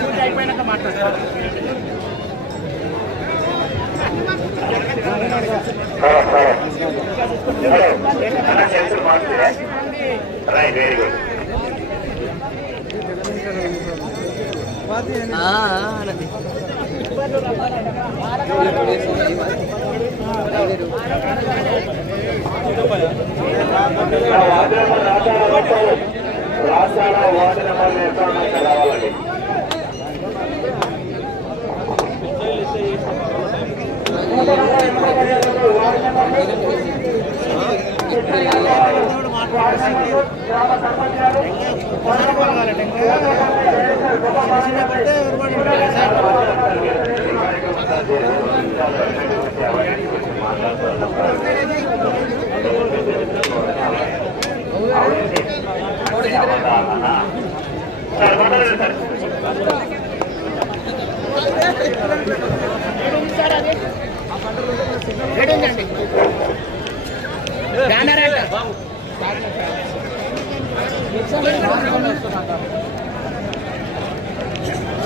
పూజ అయిపోయినాక మాట్లాడతారు right very good రాష్ట్రాల వార్డు నెంబర్ ఎక్కడ రావాలండి సార్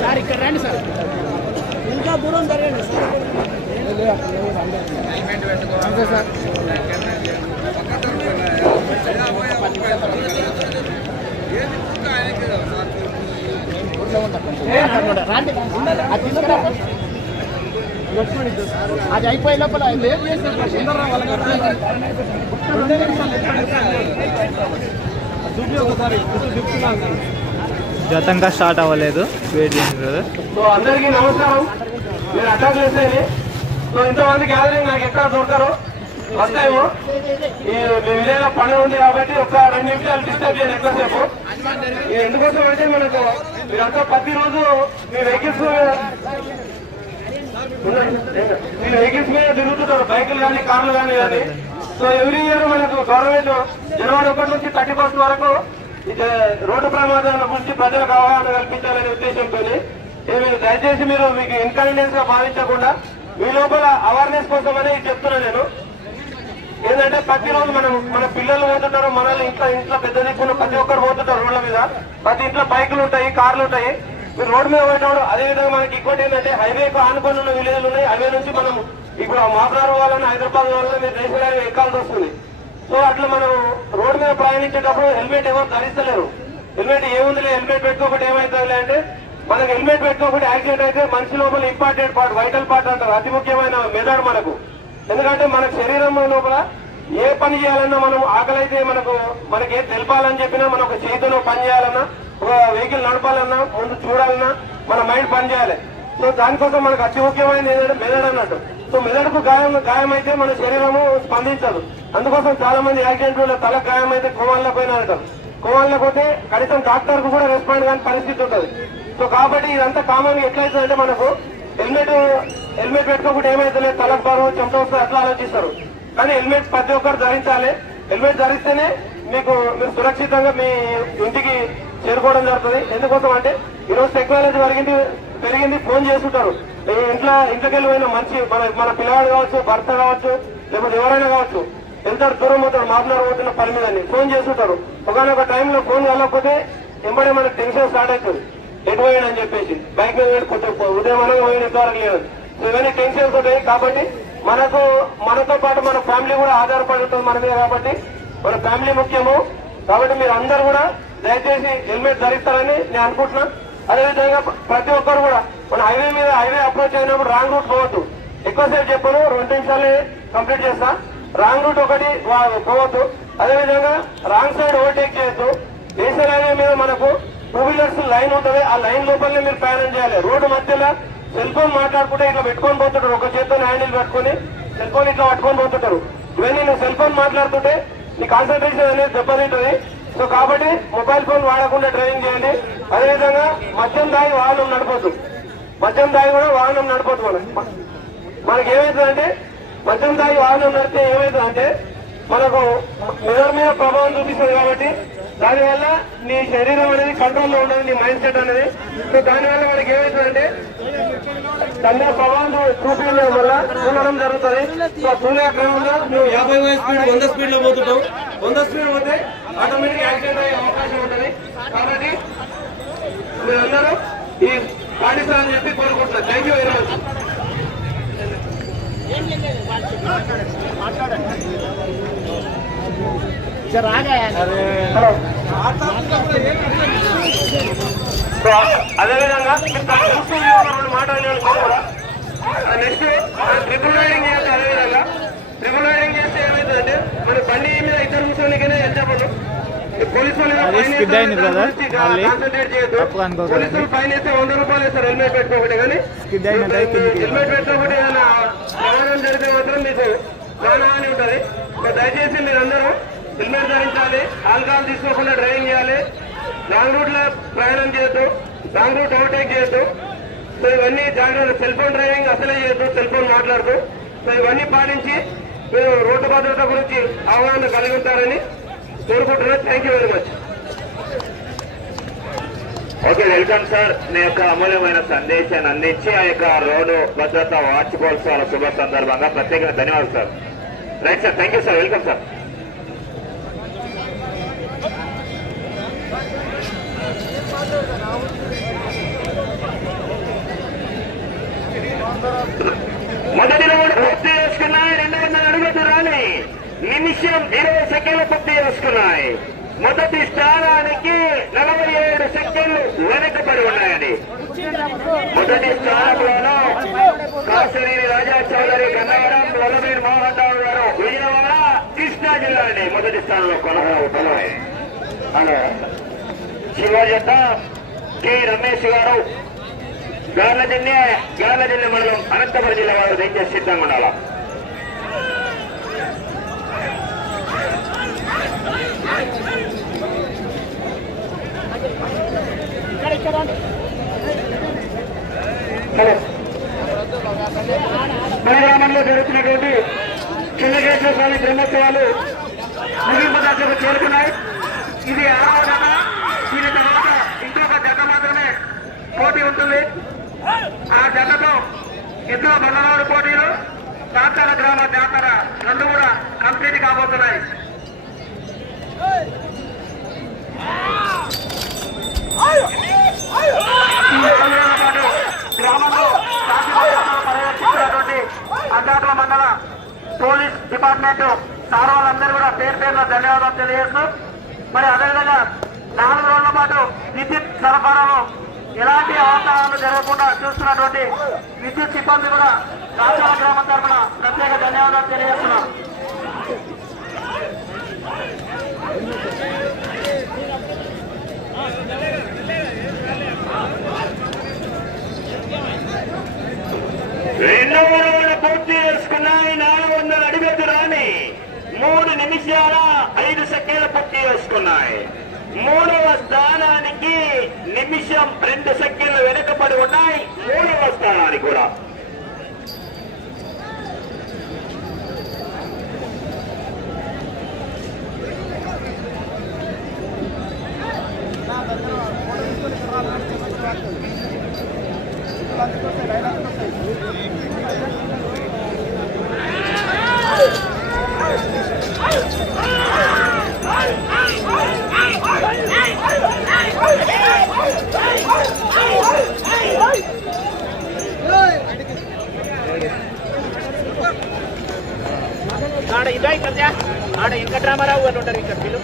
సార్. ఇక్కడ రండి సార్ ఇంకా దూరం జరగండి సార్ అది అయిపోయే లోపల లేట్ జతంగా స్టార్ట్ అవ్వలేదు. వెయిట్ చేయండి బ్రదర్ సో అందరికీ నమస్కారం. నేను అటాక్ చేసేది సో ఇంతమంది గ్యాదరింగ్ నాకు ఎక్కడ దొరకరు వస్తాము టైం ఈ ఉంది కాబట్టి ఒక రెండు నిమిషాలు డిస్టర్బ్ చేయండి ఎక్కువసేపు. ఎందుకోసం అంటే మనకు మీరంతా ప్రతిరోజు మీ వెహికల్స్ మీ వెహికల్స్ మీద తిరుగుతుంటారు. బైకులు కానీ కార్లు కానీ కానీ. సో ఎవ్రీ ఇయర్ మనకు గవర్నమెంట్ జనవరి ఒకటి నుంచి థర్టీ ఫస్ట్ వరకు ఇది రోడ్డు ప్రమాదాల గురించి ప్రజలకు అవగాహన కల్పించాలనే ఉద్దేశంతో మీరు దయచేసి మీరు మీకు ఇన్కన్వీనియన్స్గా భావించకుండా మీ లోపల అవేర్నెస్ కోసమని చెప్తున్నా నేను. ఏంటంటే ప్రతిరోజు మనం మన పిల్లలు పోతుంటారు మనల్ని ఇంట్లో ఇంట్లో పెద్ద దిక్కున ప్రతి ఒక్కరు పోతుంటారు రోడ్ల మీద. ప్రతి ఇంట్లో బైకులు ఉంటాయి కార్లు ఉంటాయి. మీరు రోడ్డు మీద పోయినప్పుడు అదే విధంగా మనకి ఇంకోటి ఏంటంటే హైవేకు ఆనుకొని ఉన్న విలేజ్లు ఉన్నాయి. హైవే నుంచి మనం ఇప్పుడు మాట్లాడు వాళ్ళని హైదరాబాద్ వాళ్ళని మీరు దేశంలో ఎక్కాల్సి వస్తుంది. సో అట్లా మనం రోడ్డు మీద ప్రయాణించేటప్పుడు హెల్మెట్ ఎవరు ధరిస్తలేరు. హెల్మెట్ ఏముందిలే? హెల్మెట్ పెట్టుకోకపోతే ఏమవుతుంది అంటే మనకు హెల్మెట్ పెట్టుకోకపోతే యాక్సిడెంట్ అయితే మనిషి లోపల ఇంపార్టెంట్ పార్ట్ వైటల్ పార్ట్ అంటారు. అతి ముఖ్యమైన మెదడు మనకు. ఎందుకంటే మన శరీరం లోపల ఏ పని చేయాలన్నా మనం ఆకలైతే మనకు మనకి ఏం తెలపాలని చెప్పినా మనం ఒక చేతిలో పని చేయాలన్నా ఒక వెహికల్ నడపాలన్నా ముందు చూడాలన్నా మన మైండ్ పని చేయాలి. సో దానికోసం మనకు అతి ముఖ్యమైనది ఏంటంటే మెదడు అన్నట్టు. సో మెదడుకు గాయం గాయం అయితే మన శరీరము స్పందించదు. అందుకోసం చాలా మంది యాక్సిడెంట్ తల గాయం అయితే కోమాల్లో పోయిన అంటారు కోమాల్లో పోతే కనీసం డాక్టర్కు కూడా రెస్పాండ్ కాని పరిస్థితి ఉంటుంది. సో కాబట్టి ఇదంతా కామన్ ఎట్లయితుందంటే మనకు హెల్మెట్ హెల్మెట్ పెట్టుకోకుండా ఏమైతే తలకు బరువు చెమట వస్తుంది అట్లా ఆలోచిస్తారు. కానీ హెల్మెట్ ప్రతి ఒక్కరు ధరించాలి. హెల్మెట్ ధరిస్తేనే మీకు మీరు సురక్షితంగా మీ ఇంటికి చేరుకోవడం జరుగుతుంది. ఎందుకోసం అంటే ఈరోజు టెక్నాలజీ పెరిగింది పెరిగింది ఫోన్ చేస్తుంటారు. ఇంట్లో ఇంట్లోకి పోయిన మంచి మన మన పిల్లవాడు కావచ్చు భర్త కావచ్చు లేకపోతే ఎవరైనా కావచ్చు వెళ్తారు దూరం పోతారు మామూలు పోతున్న పని మీద ఫోన్ చేస్తుంటారు. ఒకనొక టైంలో ఫోన్ వెళ్ళకపోతే వెంబడే మనకు టెన్షన్ స్టార్ట్ అవుతుంది. ఎటు పోయాడు అని చెప్పేసి. బైక్ మీద కొంచెం ఉదయం అనగా పోయిన ఇంతవరకు లేదు సో ఇవన్నీ టెన్షన్స్ ఉంటాయి కాబట్టి మనకు మనతో పాటు మన ఫ్యామిలీ కూడా ఆధారపడి ఉంటుంది మన మీద కాబట్టి మన ఫ్యామిలీ ముఖ్యము. కాబట్టి మీరు అందరు కూడా దయచేసి హెల్మెట్ ధరిస్తారని నేను అనుకుంటున్నా. అదేవిధంగా ప్రతి ఒక్కరు కూడా మన హైవే మీద హైవే అప్రోచ్ అయినప్పుడు రాంగ్ రూట్ పోవద్దు. ఎక్కువసేపు చెప్పను రెండు నిమిషాలే కంప్లీట్ చేస్తా. రాంగ్ రూట్ ఒకటి పోవద్దు. అదేవిధంగా రాంగ్ సైడ్ ఓవర్టేక్ చేయొద్దు. దేశ హైవే మీద మనకు టూ వీలర్స్ లైన్ ఉంటుంది. ఆ లైన్ లోపలనే మీరు ప్రయాణం చేయాలి. రోడ్డు మధ్యలో సెల్ ఫోన్ మాట్లాడుకుంటే ఇట్లా పెట్టుకొని పోతుంటారు. ఒక చేతితో హ్యాండిల్ పట్టుకొని సెల్ ఫోన్ ఇట్లా పట్టుకొని పోతుంటారు. ఇవన్నీ నువ్వు సెల్ ఫోన్ మాట్లాడుతుంటే నీ కాన్సన్ట్రేషన్ అనేది దెబ్బతింటుంది. సో కాబట్టి మొబైల్ ఫోన్ వాడకుండా డ్రైవింగ్ చేయండి. అదేవిధంగా మద్యం దాగి వాహనం నడపద్దు. మద్యం దాగి కూడా వాహనం నడపొద్దు మనం. మనకి ఏమవుతుందంటే మద్యం తాగి వాహనం నడిపితే ఏమవుతుందంటే మనకు మెదడు మీద ప్రభావం చూపిస్తుంది కాబట్టి దానివల్ల నీ శరీరం అనేది కంట్రోల్లో ఉండదు నీ మైండ్ సెట్ అనేది. సో దానివల్ల మనకి ఏమవుతుందంటే తండ్రి పవాలు చూపించడం వల్ల కూలడం జరుగుతుంది. సో కూలే క్రమంలో నువ్వు యాభై వేల స్పీడ్ వంద స్పీడ్లో పోతుంటావు. వంద స్పీడ్ పోతే ఆటోమేటిక్ యాక్సిడెంట్ అయ్యే అవకాశం ఉంటుంది. కాబట్టి మీరందరూ ఈ పాటిస్తారని చెప్పి కోరుకుంటున్నారు థ్యాంక్ యూ వెరీ మచ్. మాట్లాడండి. చూస్తూ రెండు మాటలు నేను కోరుకోరా నెక్స్ట్ ట్రిపుల్ రైడింగ్ చేస్తే అదేవిధంగా ట్రిపుల్ రైడింగ్ చేస్తే ఏమవుతుందంటే మన బండి మీద ఇద్దరు కూర్చోనికనే ఎంత చెప్పను పోలీసు. పోలీసులు ఫైన్ వేస్తే వంద రూపాయలు వేస్తారు హెల్మెట్ పెట్టుకోకూడదు కానీ. Skid అయినట్టు అయితే కిందికి హెల్మెట్ పెట్టుకోకపోతే ఏదైనా ప్రమాదం జరిగితే మాత్రం మీకు ప్రాణహాని ఉంటుంది. సో దయచేసి మీరందరూ హెల్మెట్ ధరించాలి ఆల్కహాల్ తీసుకోకుండా డ్రైవింగ్ చేయాలి. లాంగ్ రూట్లో ప్రయాణం చేయొద్దు లాంగ్ రూట్ ఓవర్టేక్ చేయొద్దు. సో ఇవన్నీ జాగ్రత్త సెల్ ఫోన్ డ్రైవింగ్ అసలే చేయొద్దు సెల్ ఫోన్ మాట్లాడుతూ సో ఇవన్నీ పాటించి మీరు రోడ్డు భద్రత గురించి అవగాహన కలిగి ఉంటారని కోరుకుంటున్నాను. Thank you very much okay welcome sir. మీ యొక్క అమూల్యమైన సందేశాన్ని అందించి ఆ యొక్క రోడ్డు భద్రత వార్షికోత్సవాల శుభ సందర్భంగా ప్రత్యేకంగా ధన్యవాదాలు sir. Right sir thank you sir welcome sir మొదటి రౌండ్ పూర్తి చేసుకున్నాయి రెండు వందల అడుగులు రాని నిమిషం ఇరవై సెకండ్లు పూర్తి చేసుకున్నాయి. మొదటి స్థానానికి నలభై ఏడు సెకండ్లు వెనకబడి ఉన్నాయండి మొదటి స్థానంలోనూ కాశీని రాజా చౌదరి కన్నవరం వలమీర్ మోహన్ రావు గారు విజయవాడ కృష్ణా జిల్లా అండి మొదటి స్థానంలో కొనసాగుతున్నాయి అలా శివజత కె రమేష్ గారు గార్లజన్య గార్లజన్య మండలం అనంతపురం జిల్లా వారు దయచేసి సిద్ధంగా ఉండాలా? ఇక్కడ ఇక్కడ హలో మన గ్రామంలో జరుగుతున్నటువంటి చిన్నగేశ్వర స్వామి బ్రహ్మోత్సవాలు ముగింపు దశకు చేరుకున్నాయి. ఇది ఆరవ జత దీని తర్వాత ఇంకొక జత మాత్రమే పోటీ ఉంటుంది ఆ జతతో ఎన్నో బండవారు పోటీలు సాతాల గ్రామ జాతర రెండు కూడా కంప్లీట్ కాబోతున్నాయి ఈ నాలుగేళ్ళ పాటు గ్రామంలో శాంతి భద్రతలను పర్యవేక్షించినటువంటి అందాట్ల మండల పోలీస్ డిపార్ట్మెంట్ సార్ వాళ్ళందరూ కూడా పేరు పేరున ధన్యవాదాలు తెలియజేస్తూ మరి అదేవిధంగా నాలుగు రోజుల పాటు విద్యుత్ సరఫరాలో ఎలాంటి అవసరాలు జరగకుండా చూస్తున్నటువంటి విద్యుత్ సిబ్బంది కూడా రాజాల గ్రామం తరఫున ప్రత్యేక ధన్యవాదాలు తెలియజేస్తున్నాం. రెండవ రౌండ్ పూర్తి చేసుకున్నాయి నాలుగు వందల అడుగులు రాని మూడు నిమిషాల ఐదు సెకండ్లు పూర్తి చేసుకున్నాయి. మూడవ స్థానానికి నిమిషం రెండు సెకండ్లు వెనుకబడి ఉన్నాయి. మూడవ స్థానానికి కూడా. ఆడ ఇదో ఇక్కడ ఆడ ఇంకా డ్రామారావు అని ఉంటారు ఇక్కడ వీళ్ళు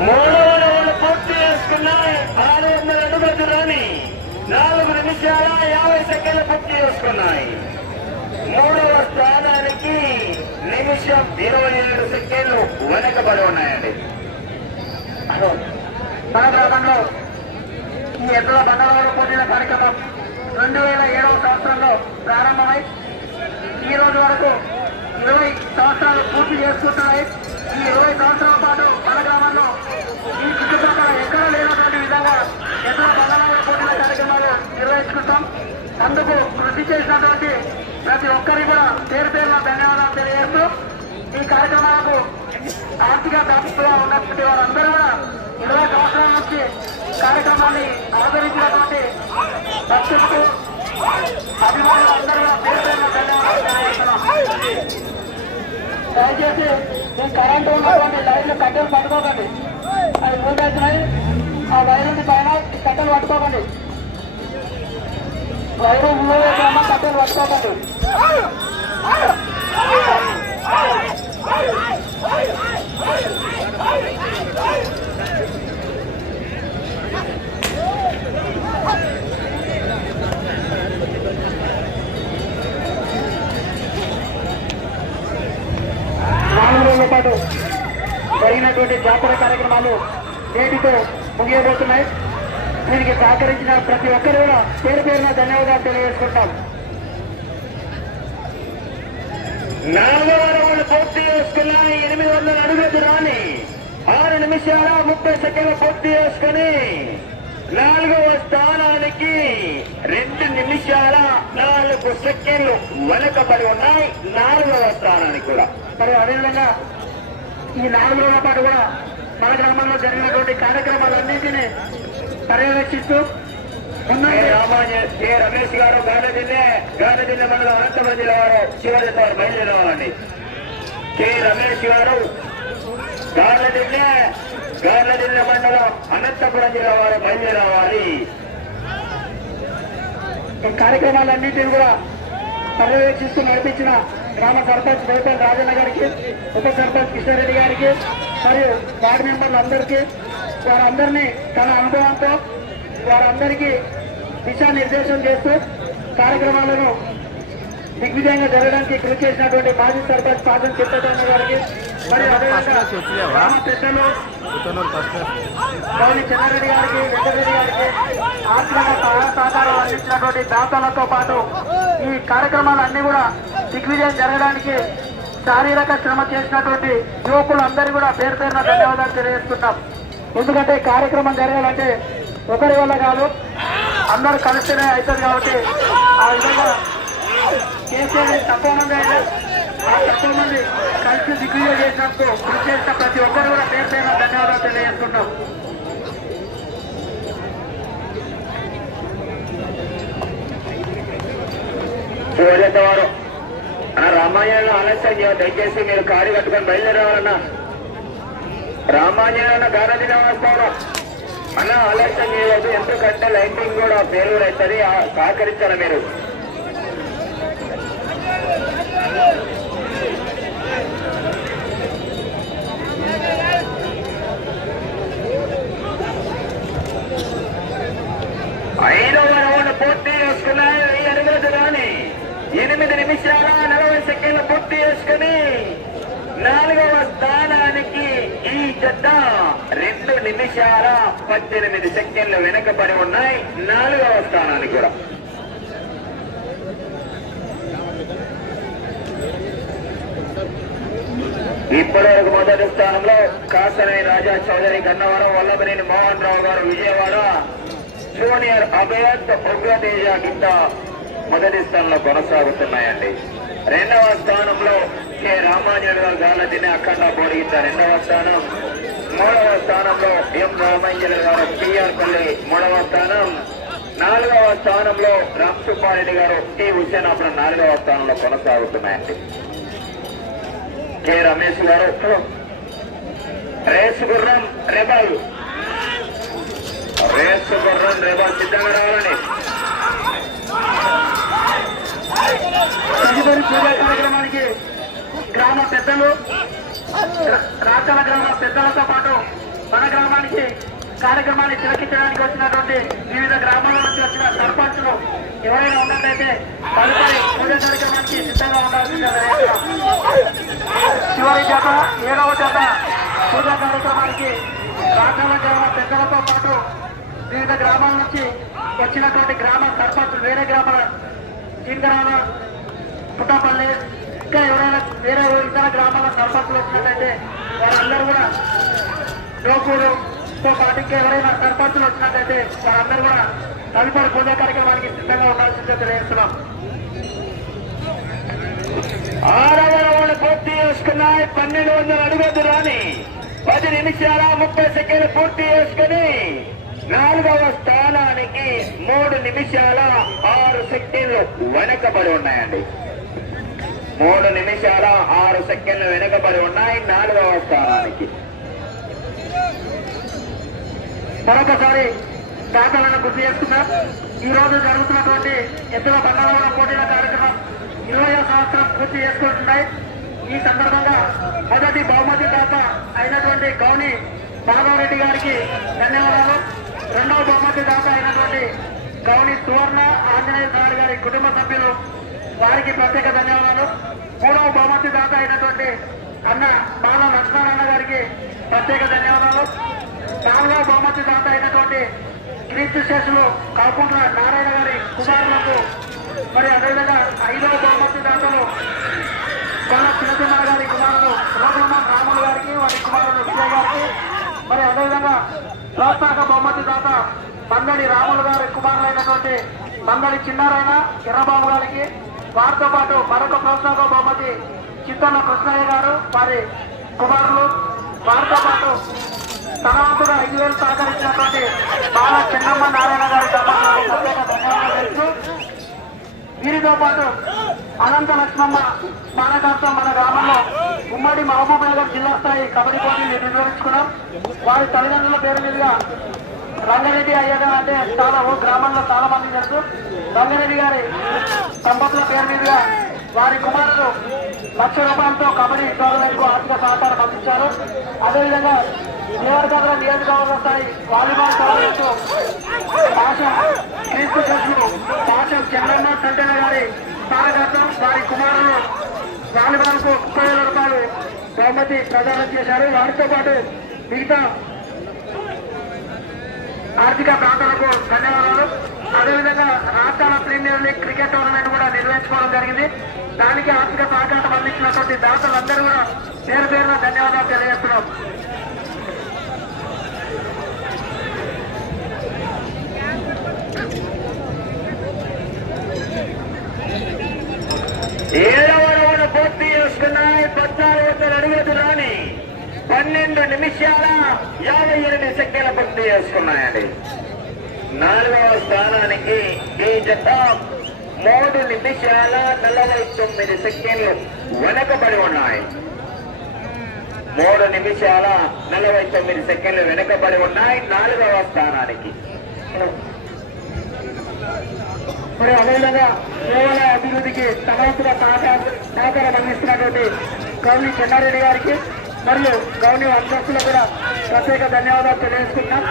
మూడవ రౌండ్ పూర్తి చేసుకున్నాయి ఆరు వందల అడుగులు రాని నాలుగు నిమిషాల యాభై సెకండ్లు పూర్తి చేసుకున్నాయి మూడవ స్థానానికి నిమిషం ఇరవై ఏడు సెకండ్లు వెనకబడి ఉన్నాయండి మన గ్రామంలో ఈ ఎద్దుల బండవారు పోటీల కార్యక్రమం రెండు వేల ఏడవ సంవత్సరంలో ప్రారంభమై ఈ రోజు వరకు ఇరవై సంవత్సరాలు పూర్తి చేసుకుంటున్నాయి ఈ ఇరవై సంవత్సరాల పాటు మన గ్రామంలో ఈ చుట్టుపక్కల ఎక్కడ లేనటువంటి విధంగా ఎన్నో బలమైన పోటీల కార్యక్రమాలు నిర్వహించుకుంటాం అందుకు కృషి చేసినటువంటి ప్రతి ఒక్కరికి కూడా పేరు పేరున ధన్యవాదాలు తెలియజేస్తూ ఈ కార్యక్రమాలకు ఆర్థిక బాధ్యతగా ఉన్నటువంటి వారందరూ కూడా ఇరవై సంవత్సరాల నుంచి కార్యక్రమాన్ని ఆదరించినటువంటి భక్తులకు అభిమానులు అందరూ కూడా పేరు పేరున ధన్యవాదాలు తెలియజేస్తున్నాం. దయచేసి ఈ కరెంటు ఉన్నటువంటి లైన్లు కట్టెలు పట్టుకోకండి. అది మూడేస్తున్నాయి ఆ వైర్లని పైన కట్టెలు పట్టుకోకండి వైరు మూడేసినమ్మా కట్టెలు పట్టుకోకండి నాలుగు రోజుల పాటు జరిగినటువంటి జాతర కార్యక్రమాలు నేటితో ముగియబోతున్నాయి. దీనికి సహకరించిన ప్రతి ఒక్కరు కూడా పేరు పేరున ధన్యవాదాలు తెలియజేసుకుంటాం. నాలుగవ రౌండ్ పూర్తి చేసుకున్నాయి. ఎనిమిది వందల అడుగుల దూరాన్ని ఆరు నిమిషాల ముప్పై సెకండ్లు పూర్తి చేసుకుని నాలుగవ స్థానానికి రెండు నిమిషాల నాలుగు సెకండ్లు వెనకబడి ఉన్నాయి. నాలుగవ స్థానానికి కూడా. మరి అదేవిధంగా ఈ నాలుగు రోజుల పాటు కూడా మన గ్రామంలో జరిగినటువంటి కార్యక్రమాలన్నింటినీ పర్యవేక్షిస్తూ కె. ముందండి రమేష్ గారు గానదిల్లే గానదిల్లె మండలం అనంతపురం జిల్లా వారు చివరి వారు బయలుదేరవాలండి కె. రమేష్ గారు గార్లదిల్లె గార్లదిల్లె మండలం అనంతపురం జిల్లా వారు బయలుదేరవాలి. ఈ కార్యక్రమాలన్నింటినీ కూడా పర్యవేక్షిస్తూ నడిపించిన గ్రామ సర్పంచ్ గౌతమ్ రాజన్న గారికి ఉప సర్పంచ్ కిషోరెడ్డి గారికి మరియు వార్డు మెంబర్లందరికీ వారందరినీ తన అనుభవంతో వారందరికీ దిశానిర్దేశం చేస్తూ కార్యక్రమాలను దిగ్విజయంగా జరగడానికి కృషి చేసినటువంటి మాజీ సర్పంచ్ పాదం చిత్తన్న గారికి మరియు అదేవిధంగా పెద్దలు గౌరీ చెన్నారెడ్డి గారికి వెంకటరెడ్డి గారికి ఆర్థికంగా సహాయ సహకారాలు అందించినటువంటి దాతలతో పాటు ఈ కార్యక్రమాలన్నీ కూడా దిగ్విజయం జరగడానికి శారీరక శ్రమ చేసినటువంటి యువకులందరూ కూడా పేరు పేరున ధన్యవాదాలు తెలియజేస్తున్నాం ఎందుకంటే కార్యక్రమం జరగాలంటే ఒకరి వల్ల కాదు అందరూ కలిస్తేనే అవుతుంది కాబట్టి ఆ విధంగా కేసీఆర్ తక్కువ మంది అయినా ఆ తక్కువ మంది కలిసి దిగ్విజయం చేసినందుకు కృషి చేసిన ప్రతి ఒక్కరు కూడా పేరు పేరున ధన్యవాదాలు తెలియజేస్తున్నాం ఎవరైతే వారు ఆ రామాయణంలో ఆలస్యం దయచేసి మీరు కారు కట్టుకొని బయలుదేరాలన్నా రామాయణ గానదిన వస్తారు అన్న ఆలస్యం చేయవద్దు ఎందుకంటే లైటింగ్ కూడా ఫెయిల్యూర్ అవుతుంది సహకరించాలి మీరు. ఐదవ రౌండ్ పూర్తి చేసుకున్నాయి ఈ అడుగుల దూరాన్ని ఎనిమిది నిమిషాల నలభై సెకండ్లు పూర్తి చేసుకుని నాలుగవ స్థాయి ఈ జత రెండు నిమిషాల పద్దెనిమిది సెకండ్లు వెనకబడి ఉన్నాయి. నాలుగవ స్థానానికి కూడా. ఇప్పటివరకు మొదటి స్థానంలో కాసనై రాజా చౌదరి గన్నవరం వల్లభనేని మోహన్ రావు గారు విజయవాడ జూనియర్ అభయత్ ఉగ్రతేజ కింద మొదటి స్థానంలో కొనసాగుతున్నాయండి. రెండవ స్థానంలో కె రామాంజన్ గారు గాలదిని అఖండ పోడిగిద్ద రెండవ స్థానం మూడవ స్థానంలో ఎం రామాంజన్ గారు పిఆర్ పల్లి మూడవ స్థానం నాలుగవ స్థానంలో రామ్ సుబ్బారెడ్డి గారు టి హుసేనాపురం నాలుగవ స్థానంలో కొనసాగుతున్నాయండి. కె రమేష్ గారు రేసు గుర్రం రెబల్. రేసు గుర్రం రెబల్ సిద్ధంగా రావాలని తదుపరి పూజా కార్యక్రమానికి గ్రామ పెద్దలు రాచల గ్రామ పెద్దలతో పాటు మన గ్రామానికి కార్యక్రమాన్ని తిలకించడానికి వచ్చినటువంటి వివిధ గ్రామాల నుంచి వచ్చిన సర్పంచులు ఎవరైనా ఉన్నట్లయితే తదుపరి పూజ కార్యక్రమానికి సిద్ధంగా ఉండాల్సిందిగా చివరి జత ఏడవ జత పూజ కార్యక్రమానికి రాచల గ్రామ పెద్దలతో పాటు వివిధ గ్రామాల నుంచి వచ్చినటువంటి గ్రామ సర్పంచులు వేరే గ్రామాల చింగరాల పుట్టపల్లి ఇంకా ఎవరైనా వేరే ఇతర గ్రామాల సర్పంచులు వచ్చినట్టయితే వారందరూ కూడా డోకూరుతో పాటు ఇంకా ఎవరైనా సర్పంచులు వచ్చినట్టయితే వారందరూ కూడా తదుపరి పూజ కార్యక్రమానికి సిద్ధంగా ఉండాల్సిందే తెలియజేస్తున్నాం. ఆరవ పూర్తి చేసుకున్నాయి. పన్నెండు వందల అడుగు రాని పది నిమిషాల ముప్పై సెకండ్లు పూర్తి చేసుకుని నాలుగవ స్థానానికి మూడు నిమిషాల ఆరు సెకండ్లు వెనకబడి ఉన్నాయండి. మూడు నిమిషాల ఆరు సెకండ్లు వెనుకబడి ఉన్నాయి. నాలుగవ స్థానానికి. మరొకసారి దాతలను గుర్తు చేసుకున్నాం ఈ రోజు జరుగుతున్నటువంటి ఎద్దుల బంగాళాల పోటీల కార్యక్రమం ఇరవై సంవత్సరం పూర్తి చేసుకుంటున్నాయి. ఈ సందర్భంగా మొదటి బహుమతి దాత అయినటువంటి గౌని మాధవరెడ్డి గారికి ధన్యవాదాలు. రెండవ బహుమతి దాత అయినటువంటి గౌని సువర్ణ ఆంజనేయ సార్ గారి కుటుంబ సభ్యులు వారికి ప్రత్యేక ధన్యవాదాలు. మూడవ బహుమతి దాత అయినటువంటి అన్న బాల లక్ష్మణన్న గారికి ప్రత్యేక ధన్యవాదాలు. నాలుగవ బహుమతి దాత అయినటువంటి కీర్తి శేషులు కాకుండా నారాయణ గారి కుమారులకు మరి అదేవిధంగా ఐదవ బహుమతి దాతలు బాల చిన్నతిమ్మ గారి కుమారులు రోగులమ్మ రాములు గారికి వారి కుమారులు విజయ్ గారికి మరి అదేవిధంగా ప్రోత్సాహక బహుమతి దాత మందడి రాములు గారి కుమారులైనటువంటి మందడి చిన్నారాయణ ఎర్రబాబు గారికి వారితో పాటు మరొక ప్రోత్సాహక బహుమతి చిత్తన్న కృష్ణయ్య గారు వారి కుమారులు. వారితో పాటు తన వంతుగా ఐదు వేలు సహకరించినటువంటి బాల చెన్నమ్మ నారాయణ గారి వీరితో పాటు అనంత లక్ష్మమ్మ స్మారకార్థం మన గ్రామంలో ఉమ్మడి మహబూబ్నగర్ జిల్లా స్థాయి కబడ్డీ పోటీని నిర్వహించుకున్నాం. వారి తల్లిదండ్రుల పేరు మీదుగా రంగారెడ్డి అయ్యగా అంటే చాలా ఓ గ్రామంలో చాలా మంది జరుగుతూ రంగారెడ్డి గారి దంపతుల పేరు మీదుగా వారి కుమారులు లక్ష రూపాయలతో కబడ్డీ టోర్నమెంట్కు ఆర్థిక సహకారం అందించారు. అదేవిధంగా దేవరకద్ర నియోజకవర్గ స్థాయి వాలీబాల్ టోర్నమెంట్. పాషం క్రీస్తు శిశువు పాశం చెన్నమ్మ సంటెల గారి స్మారకార్థం వారి కుమారులు వాలీబాల్కు ముప్పై వేల రూపాయలు బహుమతి ప్రదానం చేశారు. వారితో పాటు మిగతా ఆర్థిక ప్రాంతాలకు ధన్యవాదాలు. అదేవిధంగా రాష్ట్రాల ప్రీమియర్ లీగ్ క్రికెట్ టోర్నమెంట్ కూడా నిర్వహించుకోవడం జరిగింది. దానికి ఆర్థిక సహకారం అందించినటువంటి దాతలందరూ కూడా పేరు పేరున ధన్యవాదాలు తెలియజేస్తున్నాం. ఏడవ రౌండ్ పూర్తి చేసుకున్నాయి. పద్నాలుగు వందల అడుగుల పన్నెండు నిమిషాల యాభై ఎనిమిది సెకండ్ల పూర్తి చేసుకున్నాయండి. నాలుగవ స్థానానికి ఈ జత మూడు నిమిషాల నలభై తొమ్మిది సెకండ్లు వెనకబడి ఉన్నాయి. మూడు నిమిషాల నలభై తొమ్మిది సెకండ్లు వెనకబడి ఉన్నాయి నాలుగవ స్థానానికి. మరి అదేవిధంగా కేవల అభివృద్ధికి సమగ్ర సహకారం అందిస్తున్నటువంటి గౌని చెన్నారెడ్డి గారికి మరియు గౌని అంతస్తులకు కూడా ప్రత్యేక ధన్యవాదాలు తెలియజేసుకుంటున్నాం.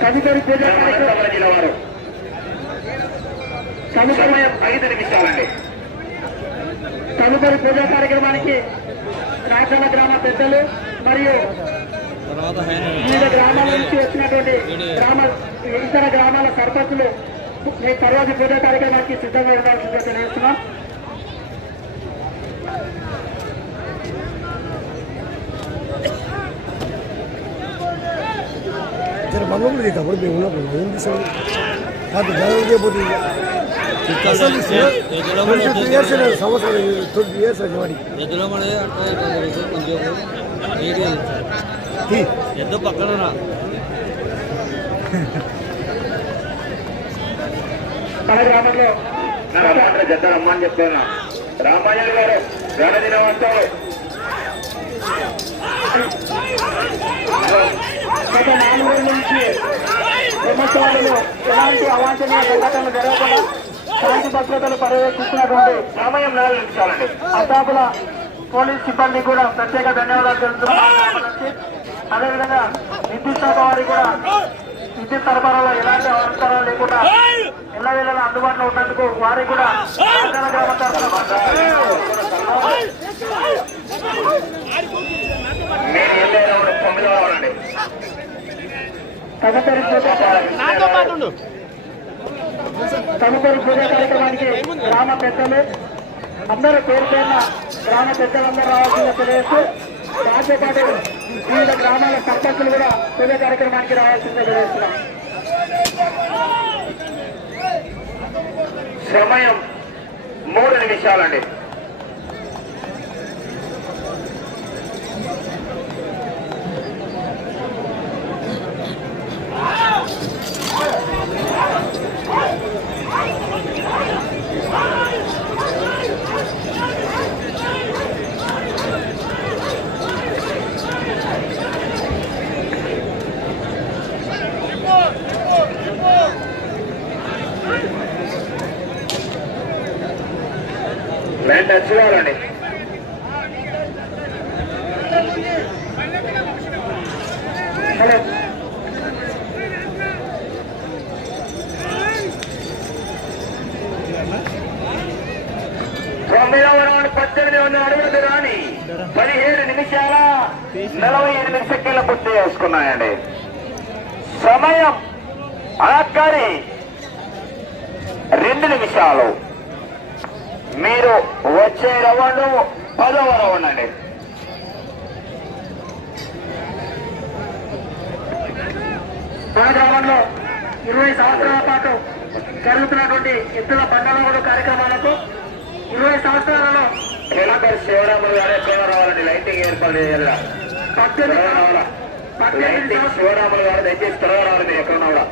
తదుపరి పూజ సమయం ఐదు నిమిషాలండి. తదుపరి పూజా కార్యక్రమానికి రాచల గ్రామ పెద్దలు మరియు వివిధ గ్రామాల నుంచి వచ్చినటువంటి గ్రామ ఇతర గ్రామాల సర్పంచులు మీ తర్వాత పూజా కార్యక్రమానికి సిద్ధంగా ఉండాల్సిందిగా తెలియజేస్తున్నాం. జర మంగళూరు దిగా మేము ఉన్నప్పుడు ఏం తీసాము కాదు బెంగళూరు పోతే ట్వంటీ ఇయర్స్ సంవత్సరం ట్వంటీ ఇయర్స్ అది వాడి ఎద్దు పక్కన మన గ్రామంలో జత రమ్మని చెప్తున్నా రామాయణ గారు గణ దినోత్సవం గత నాలుగు నుంచి బ్రహ్మోత్సవాలలో ఎలాంటి అవాంఛనీయ సంఘటనలు జరగకుండా శాంతి భద్రతలు పర్యవేక్షిస్తున్నటువంటి సమయం నాలుగు నిమిషాలండి. పోలీస్ సిబ్బంది కూడా ప్రత్యేక ధన్యవాదాలు తెలుపుతున్నాం. అదేవిధంగా విద్యుత్ శాఖ వారికి కూడా విద్యుత్ సరఫరాలో ఎలాంటి అవసరాలు లేకుండా ఎల్లవేళలా అందుబాటులో ఉన్నందుకు వారికి కూడా రాజాల గ్రామ తరఫున మీరు వెళ్ళే రౌండ్ తొమ్మిదవ రౌండ్ అండి తదుపరి పూజా తదుపరి పూజా కార్యక్రమానికి గ్రామ పెద్దలు అందరూ పేరు పేరున గ్రామ పెద్దలందరూ రావాల్సిందిగా తెలియజేస్తూ దాంతో పాటు వివిధ గ్రామాల సర్పంచులు కూడా పూజా కార్యక్రమానికి రావాల్సిందిగా తెలియజేస్తున్నాం. సమయం మూడు నిమిషాలండి. వెంట చూడాలండి. హలో. తొమ్మిదవ రౌండ్ పద్దెనిమిది వందల అడుగులు రాని పదిహేడు నిమిషాల నలభై ఎనిమిది సెకండ్ల పూర్తి చేసుకున్నాయండి. సమయం ఆఖరి రెండు నిమిషాలు. మీరు వచ్చే రౌండ్ పదవ రౌండ్ అండి. మన గ్రామంలో ఇరవై సంవత్సరాల పాటు జరుగుతున్నటువంటి ఎత్తుల బండలగూడు కార్యక్రమాలకు ఇరవై సంవత్సరాలలో ఎలాగో శివరాములు గారు ఎక్కడ రావాలండి? లైటింగ్ ఏర్పాటు చేయాలి? పద్దెనిమిది రావాలా శివరాములు గారు దయచేసి త్వరగా రావాలి ఎక్కడ కూడా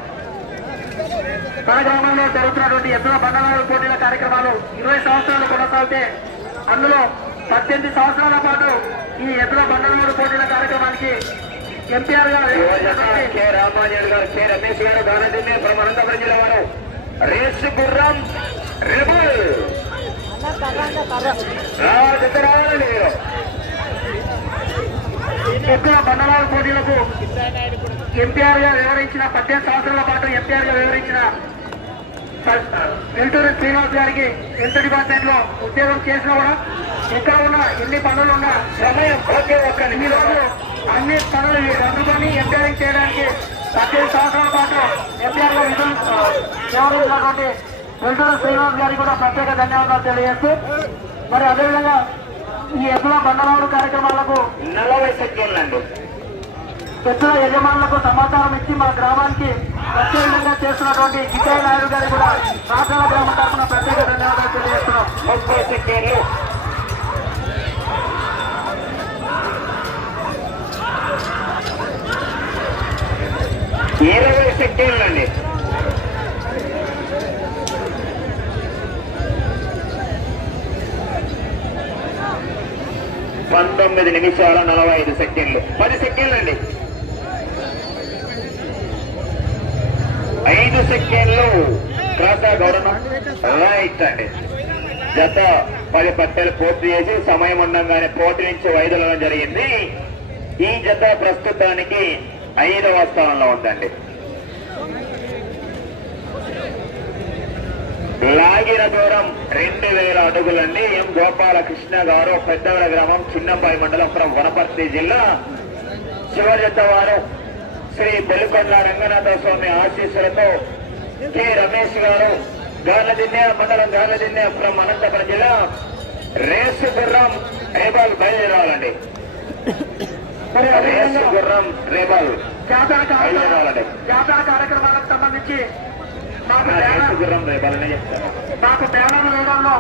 మన గ్రామంలో జరుగుతున్నటువంటి ఎత్తుల బండలగూడు పోటీల కార్యక్రమాలు ఇరవై సంవత్సరాలు కొనసాగితే అందులో పద్దెనిమిది సంవత్సరాల పాటు ఈ ఎత్తుల బండలగూడు పోటీల కార్యక్రమానికి ఎంపీఆర్ గారు కె రామాంజన్ గారు కె రమేష్ గారు దానంటే from అనంతపురం జిల్లా వారు. రేసు గుర్రం రెబుల్. బండలాల పోటీలకు ఎంపీఆర్గా వివరించిన పద్దెనిమిది సంవత్సరాల పాటు ఎంపీఆర్గా వివరించిన వెల్టూరి శ్రీనివాస్ గారికి హెల్త్ డిపార్ట్మెంట్లో ఉద్యోగం చేసినా కూడా ఎక్కడ ఉన్నా ఎన్ని పనులు ఉన్నా సమయం ఒకే ఒక్క రోజు అన్ని పనులు రద్దుకొని ఎంపీఆర్ చేయడానికి పద్దెనిమిది సంవత్సరాల పాటు ఎంపీఆర్గా వివరించినటువంటి వెల్టూరి శ్రీనివాస్ గారికి కూడా ప్రత్యేక ధన్యవాదాలు తెలియజేస్తూ మరి అదేవిధంగా ఈ ఎద్దుల బండలాడు కార్యక్రమాలకు నలభై సెకండ్లు అండి యజమానులకు సమాచారం ఇచ్చి మా గ్రామానికి ప్రత్యేకంగా చేస్తున్నటువంటి కిట్టయ్య నాయుడు గారికి కూడా రాష్ట్రాల గ్రామం తరఫున ప్రత్యేక ధన్యవాదాలు తెలియజేస్తున్నాం. ఇరవై సెకండ్లు అండి పంతొమ్మిది నిమిషాల నలభై ఐదు సెకండ్లు. పది సెకండ్లు అండి ఐదు సెకండ్లు. క్రాసా గౌరవం రైట్ అండి. జత పది పట్టెలు పూర్తి చేసి సమయం ఉండగానే పోటీ నుంచి వైదొలగడం జరిగింది. ఈ జత ప్రస్తుతానికి ఐదవ స్థానంలో ఉందండి. లాగిన దూరం రెండు వేల అడుగులండి. ఎం గోపాలకృష్ణ గారు పెద్దవర గ్రామం చిన్నంబాయి మండలం వనపర్తి జిల్లా. శివజత వారు శ్రీ బెలుకొండ రంగనాథ స్వామి ఆశీస్సులతో కె. రమేష్ గారు గాలదిన్నె మండలం గాలదిన్నె ఫ్రం అనంతపురం జిల్లా రేసు గుర్రం రేబాల్ బయలుదేరాలండి. రేసు గుర్రం రేబాల్ బయలుదేరాలండి. జాతర కార్యక్రమాలకు సంబంధించి మాకు బ్యానర్ గుర్రం రేబాల్ మాకు వేయడంలో